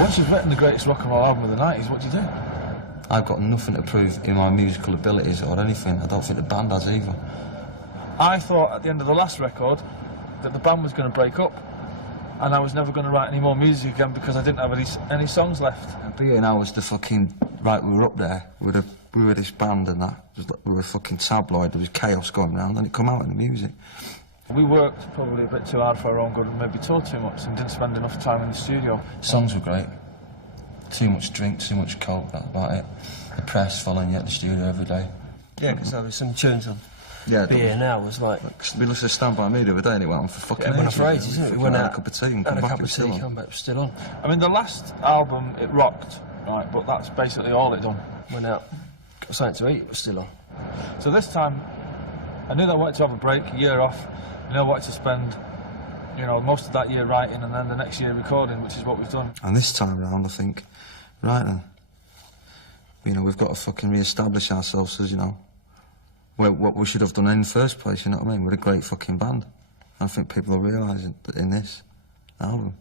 Once you've written the greatest rock and roll album of the 90s, what do you do? I've got nothing to prove in my musical abilities or anything. I don't think the band has either. I thought at the end of the last record that the band was going to break up and I was never going to write any more music again because I didn't have any songs left. Being I was the fucking... Right, we were up there, we were this band and that. We were fucking tabloid, there was chaos going around and it come out in the music. We worked probably a bit too hard for our own good and maybe toured too much and didn't spend enough time in the studio. Songs were great. Too much drink, too much coke, that's about it. The press following you at the studio every day. Yeah, because there was some tunes on. Yeah, Beer now was like... We listened to Stand By Me the other day and it went on for fucking ages. It went on for ages, ages, didn't it? We went out, had a cup of tea and had come a back, cup of tea, come back, it was still on. I mean, the last album, it rocked, right, but that's basically all it done. Went out, got something to eat, it was still on. So this time, I knew that I wanted to have a break, a year off. I knew I wanted to spend, you know, most of that year writing and then the next year recording, which is what we've done. And this time round, I think, right then, you know, we've got to fucking re-establish ourselves as, you know, what we should have done in the first place, you know what I mean? We're a great fucking band. I think people are realising that in this album.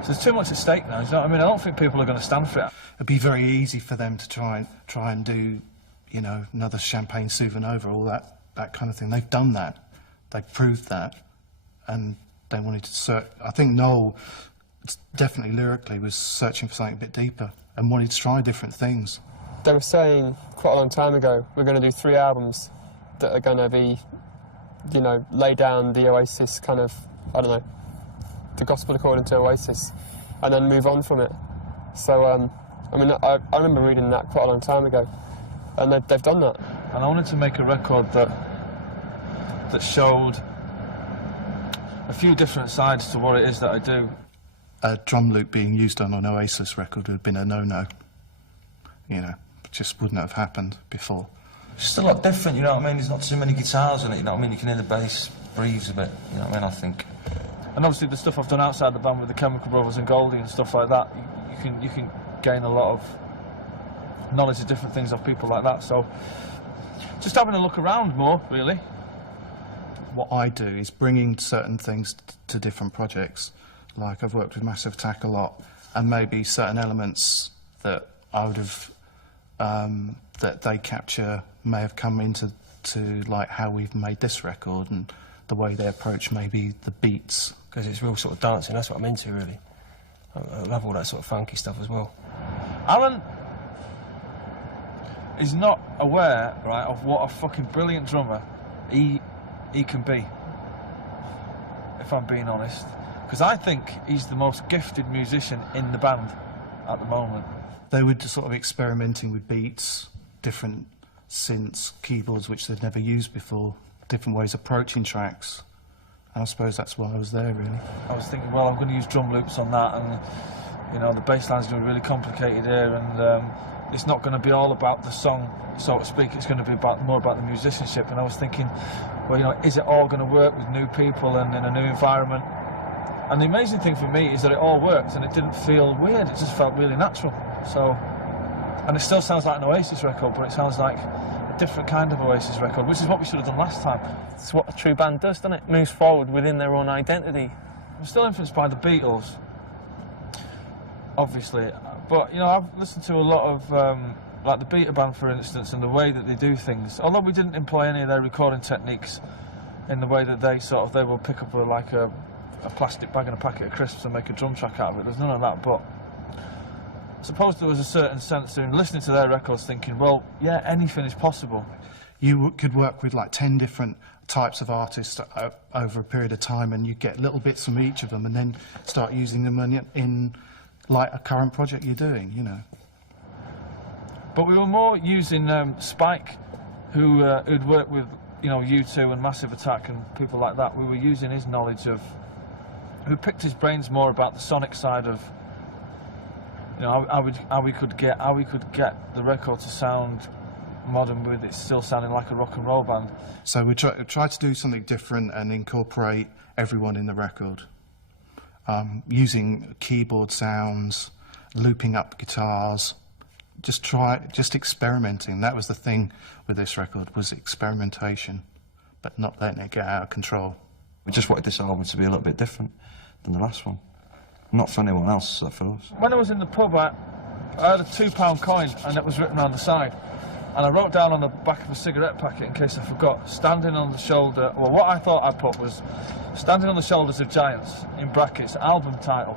So there's too much at stake now, you know what I mean? I don't think people are going to stand for it. It'd be very easy for them to try and do, you know, another Champagne Supernova, all that kind of thing. They've done that. They've proved that. And they wanted to search... I think Noel, definitely lyrically, was searching for something a bit deeper and wanted to try different things. They were saying quite a long time ago, we're going to do 3 albums that are going to be, you know, lay down the Oasis kind of, I don't know, the gospel according to Oasis, and then move on from it. So, I mean, I remember reading that quite a long time ago, and they've done that. And I wanted to make a record that showed a few different sides to what it is that I do. A drum loop being used on an Oasis record would have been a no-no. You know, it just wouldn't have happened before. It's just a lot different, you know what I mean? There's not too many guitars on it, you know what I mean? You can hear the bass breathes a bit, you know what I mean, I think. And obviously the stuff I've done outside the band with the Chemical Brothers and Goldie and stuff like that, you can gain a lot of knowledge of different things of people like that, so just having a look around more, really. What I do is bringing certain things to different projects. Like I've worked with Massive Attack a lot, and maybe certain elements that I would have, that they capture may have come into like how we've made this record and the way they approach maybe the beats. Because it's real sort of dancing, that's what I'm into really. I love all that sort of funky stuff as well. Alan is not aware, right, of what a fucking brilliant drummer he can be, if I'm being honest. Because I think he's the most gifted musician in the band at the moment. They were just sort of experimenting with beats, different synths, keyboards which they'd never used before, different ways of approaching tracks. And I suppose that's why I was there, really. I was thinking, well, I'm going to use drum loops on that, and, you know, the bass line's going to be really complicated here, and it's not going to be all about the song, so to speak. It's going to be more about the musicianship. And I was thinking, well, you know, is it all going to work with new people and in a new environment? And the amazing thing for me is that it all worked and it didn't feel weird, it just felt really natural. So, and it still sounds like an Oasis record, but it sounds like a different kind of Oasis record, which is what we should have done last time. It's what a true band does, doesn't it? Moves forward within their own identity. I'm still influenced by the Beatles, obviously, but, you know, I've listened to a lot of, like the Beta Band, for instance, and the way that they do things. Although we didn't employ any of their recording techniques in the way that they will pick up a plastic bag and a packet of crisps and make a drum track out of it. There's none of that, but I suppose there was a certain sense in listening to their records thinking, well, yeah, anything is possible. You could work with like 10 different types of artists over a period of time, and you get little bits from each of them and then start using them in like a current project you're doing, you know. But we were more using Spike, who'd worked with, you know, U2 and Massive Attack and people like that. We were using his knowledge of, who picked his brains more about the sonic side of, you know, how we could get the record to sound modern with it still sounding like a rock and roll band. So we try to do something different and incorporate everyone in the record, using keyboard sounds, looping up guitars, just experimenting. That was the thing with this record, was experimentation, but not letting it get out of control. We just wanted this album to be a little bit different than the last one. Not for anyone else, for us. When I was in the pub, I had a £2 coin and it was written on the side. And I wrote down on the back of a cigarette packet, in case I forgot, standing on the shoulder, well, what I thought I put was standing on the shoulders of giants, in brackets, album title.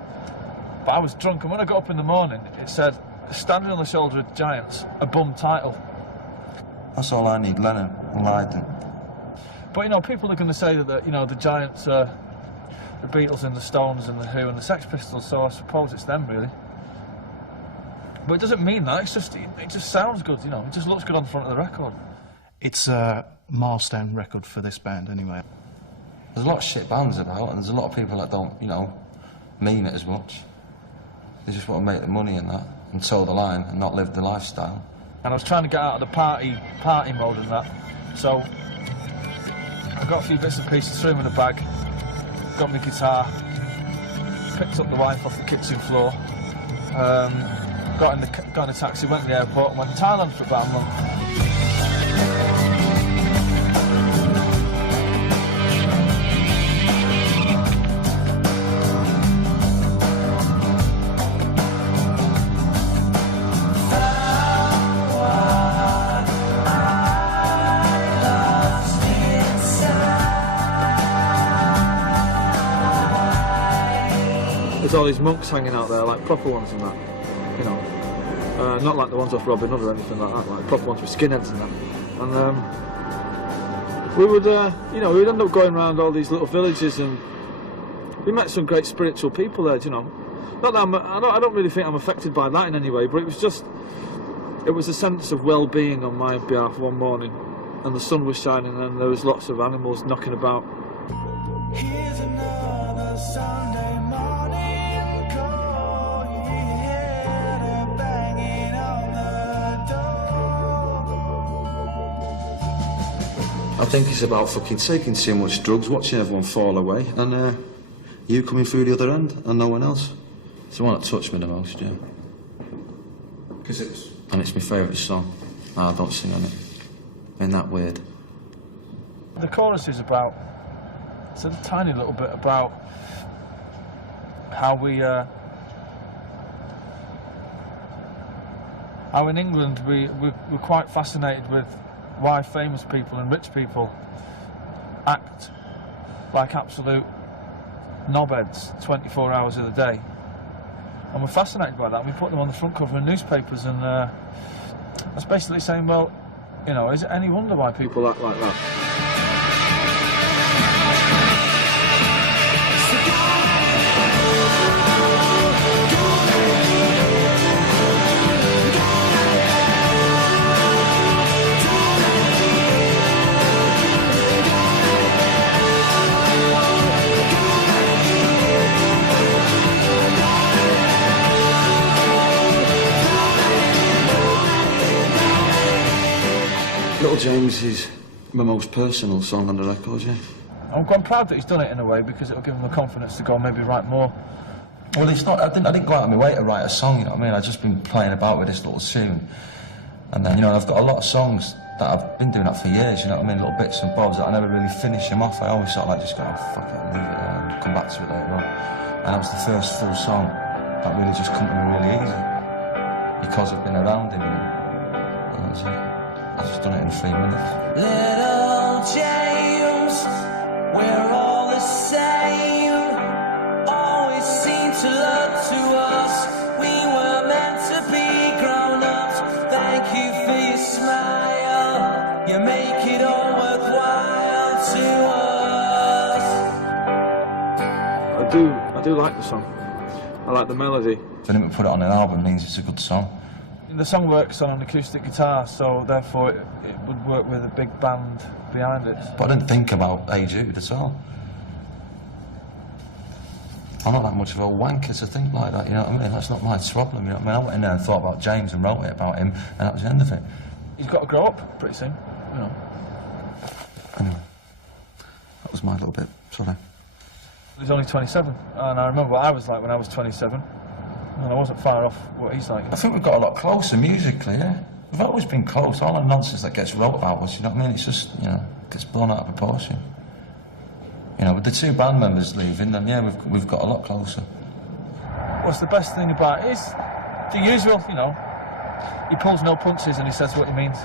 But I was drunk, and when I got up in the morning, it said, standing on the shoulder of giants, a bum title. That's all I need, Lennon and Lydon. But, you know, people are going to say that, you know, the giants are the Beatles and the Stones and the Who and the Sex Pistols, so I suppose it's them, really. But it doesn't mean that, it just sounds good, you know, it just looks good on the front of the record. It's a milestone record for this band, anyway. There's a lot of shit bands about, and there's a lot of people that don't, you know, mean it as much. They just want to make the money and that, and toe the line, and not live the lifestyle. And I was trying to get out of the party mode and that, so I got a few bits and pieces, threw them in a bag, got my guitar, picked up the wife off the kitchen floor, got in a taxi, went to the airport, and went to Thailand for about a month. There's all these monks hanging out there, like proper ones and that, you know. Not like the ones off Robin Hood or anything like that, like proper ones with skinheads and that. And we would, you know, we'd end up going around all these little villages, and we met some great spiritual people there, you know. Not that I don't really think I'm affected by that in any way, but it was a sense of well-being on my behalf one morning, and the sun was shining, and there was lots of animals knocking about. Here's another Sunday morning call. You hear the banging on the door. I think it's about fucking taking too much drugs, watching everyone fall away, and you coming through the other end, and no one else. It's the one that touched me the most, yeah. And it's my favourite song. I don't sing on it. Ain't that weird? The chorus is about, it's a tiny little bit about how in England we're quite fascinated with why famous people and rich people act like absolute knobheads 24 hours of the day. And we're fascinated by that. We put them on the front cover of newspapers, and that's basically saying, well, you know, is it any wonder why people act like that? Little James is my most personal song on the record, yeah. I'm proud that he's done it in a way, because it'll give him the confidence to go maybe write more. Well, it's not. I didn't go out of my way to write a song. You know what I mean? I've just been playing about with this little tune, and then, you know, I've got a lot of songs that I've been doing that for years. You know what I mean? Little bits and bobs that I never really finish them off. I always sort of like just go, oh, fuck it, leave it, and come back to it later on. And that was the first full song that really just come to me really easy, because I've been around him. You know? And that's it. I've just done it in 3 minutes. Little James, we're all the same. Always seem to look to us. We were meant to be grown-ups. Thank you for your smile. You make it all worthwhile to us. I do like the song. I like the melody. For him to put it on an album means it's a good song. The song works on an acoustic guitar, so therefore it would work with a big band behind it. But I didn't think about Hey Jude at all. I'm not that much of a wanker to think like that, you know what I mean? That's not my problem, you know what I mean? I went in there and thought about James and wrote it about him, and that was the end of it. He's got to grow up pretty soon, you know. Anyway, that was my little bit, sorry. He's only 27, and I remember what I was like when I was 27. And I wasn't far off what he's like. I think we've got a lot closer musically, yeah? We've always been close. All the nonsense that gets wrote about us, you know what I mean? It's just, you know, gets blown out of proportion. You know, with the two band members leaving, then yeah, we've got a lot closer. what's the best thing about it is the usual, you know. He pulls no punches and he says what he means.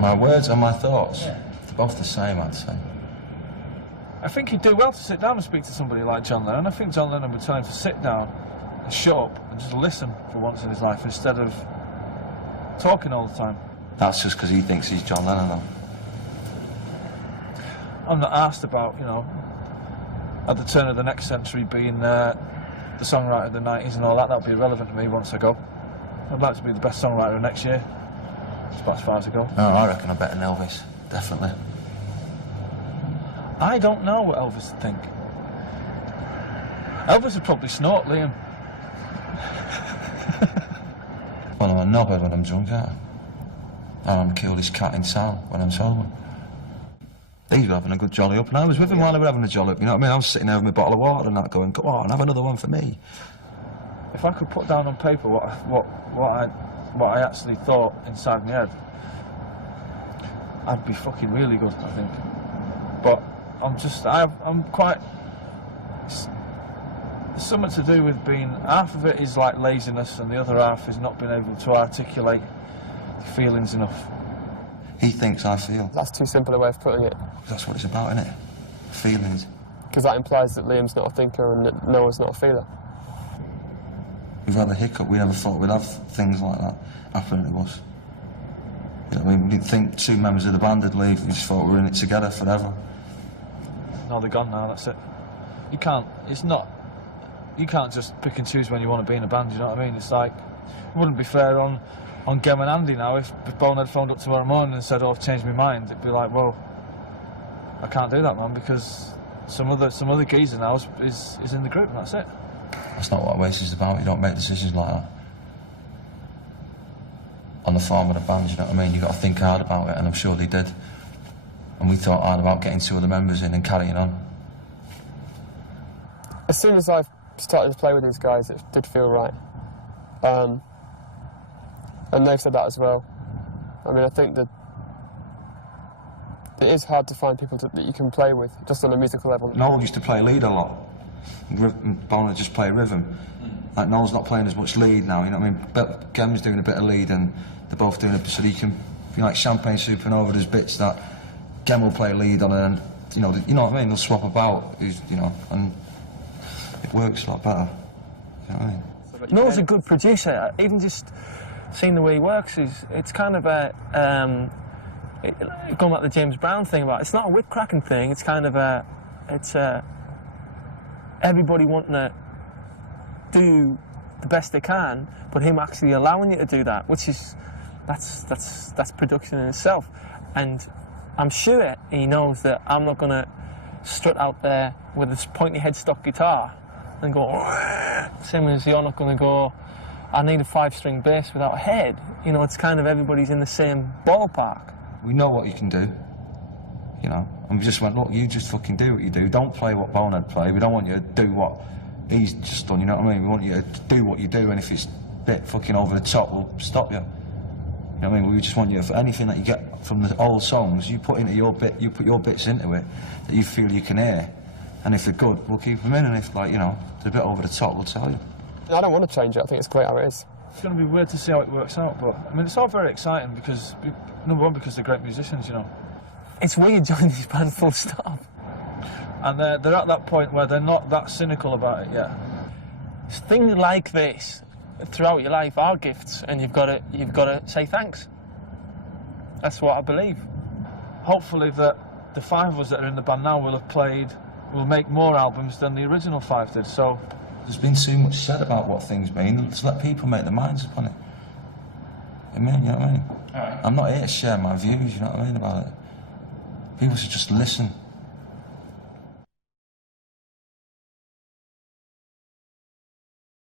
My words and my thoughts, they're both the same, I'd say. I think he'd do well to sit down and speak to somebody like John Lennon. I think John Lennon would tell him to sit down and shut up and just listen for once in his life instead of talking all the time. That's just because he thinks he's John Lennon, though. I'm not asked about, you know, at the turn of the next century being the songwriter of the 90s and all that. That'll be irrelevant to me once I go. I'd like to be the best songwriter of next year. That's about as far as I go. No, I reckon I'm better than Elvis, definitely. I don't know what Elvis would think. Elvis would probably snort, Liam. Well, I'm a knobhead when I'm drunk, aren't I? And I'm killed his cat in town when I'm sober. He was having a good jolly up, and I was with him while they were having a jolly up, you know what I mean? I was sitting there with my bottle of water and that going, go on, have another one for me. If I could put down on paper what I actually thought inside my head, I'd be fucking really good, I think. But I'm quite... It's something to do with being... Half of it is like laziness and the other half is not being able to articulate feelings enough. He thinks I feel. That's too simple a way of putting it. That's what it's about, isn't it? Feelings. Because that implies that Liam's not a thinker and that Noah's not a feeler. We've had a hiccup. We never thought we'd have things like that happen to us. You know what I mean? We didn't think two members of the band would leave. We just thought we were in it together forever. No, they're gone now, that's it. You can't just pick and choose when you want to be in a band, you know what I mean? It's like, it wouldn't be fair on Gem and Andy now. If Bonehead phoned up tomorrow morning and said, oh, I've changed my mind, it'd be like, well, I can't do that, man, because some other geezer now is in the group, and that's it. That's not what Oasis is about. You don't make decisions like that. On the form of the band, you know what I mean? You've got to think hard about it, and I'm sure they did. And we thought hard about getting two other members in and carrying on. As soon as I started to play with these guys, it did feel right. And they've said that as well. I mean, I think that it is hard to find people that you can play with, just on a musical level. Noel used to play lead a lot. Bonehead just play rhythm. Like, Noel's not playing as much lead now, you know what I mean? But Gem's doing a bit of lead and they're both doing it so he can, you know, like Champagne Supernova, there's bits that Gem will play lead on and, you know what I mean? They'll swap about, you know, and it works a lot better. You know what I mean? Noel's a good producer. Even just seeing the way he works, it's kind of a... going back to the James Brown thing about it's not a whip cracking thing, it's kind of everybody wanting to do the best they can, but him actually allowing you to do that, which is that's production in itself. And I'm sure he knows that I'm not going to strut out there with this pointy headstock guitar and go same as you're not going to go, I need a 5-string bass without a head. You know, it's kind of everybody's in the same ballpark. We know what you can do, you know, and we just went, look, you just fucking do what you do. Don't play what Bonehead play. We don't want you to do what he's just done, you know what I mean? We want you to do what you do, and if it's a bit fucking over the top, we'll stop you. You know what I mean? We just want you, for anything that you get from the old songs, you put into your bit, you put your bits into it that you feel you can hear, and if they're good, we'll keep them in, and if, like, you know, they're a bit over the top, we'll tell you. I don't want to change it. I think it's great how it is. It's going to be weird to see how it works out, but I mean, it's all very exciting because, number one, because they're great musicians, you know. It's weird joining these bands full stop. And they're at that point where they're not that cynical about it yet. Things like this throughout your life are gifts, and you've got to say thanks. That's what I believe. Hopefully that the 5 of us that are in the band now will make more albums than the original 5 did, so... There's been too much said about what things mean. Let's let people make their minds up on it. You know what I mean? Right. I'm not here to share my views, you know what I mean, about it. People should just listen.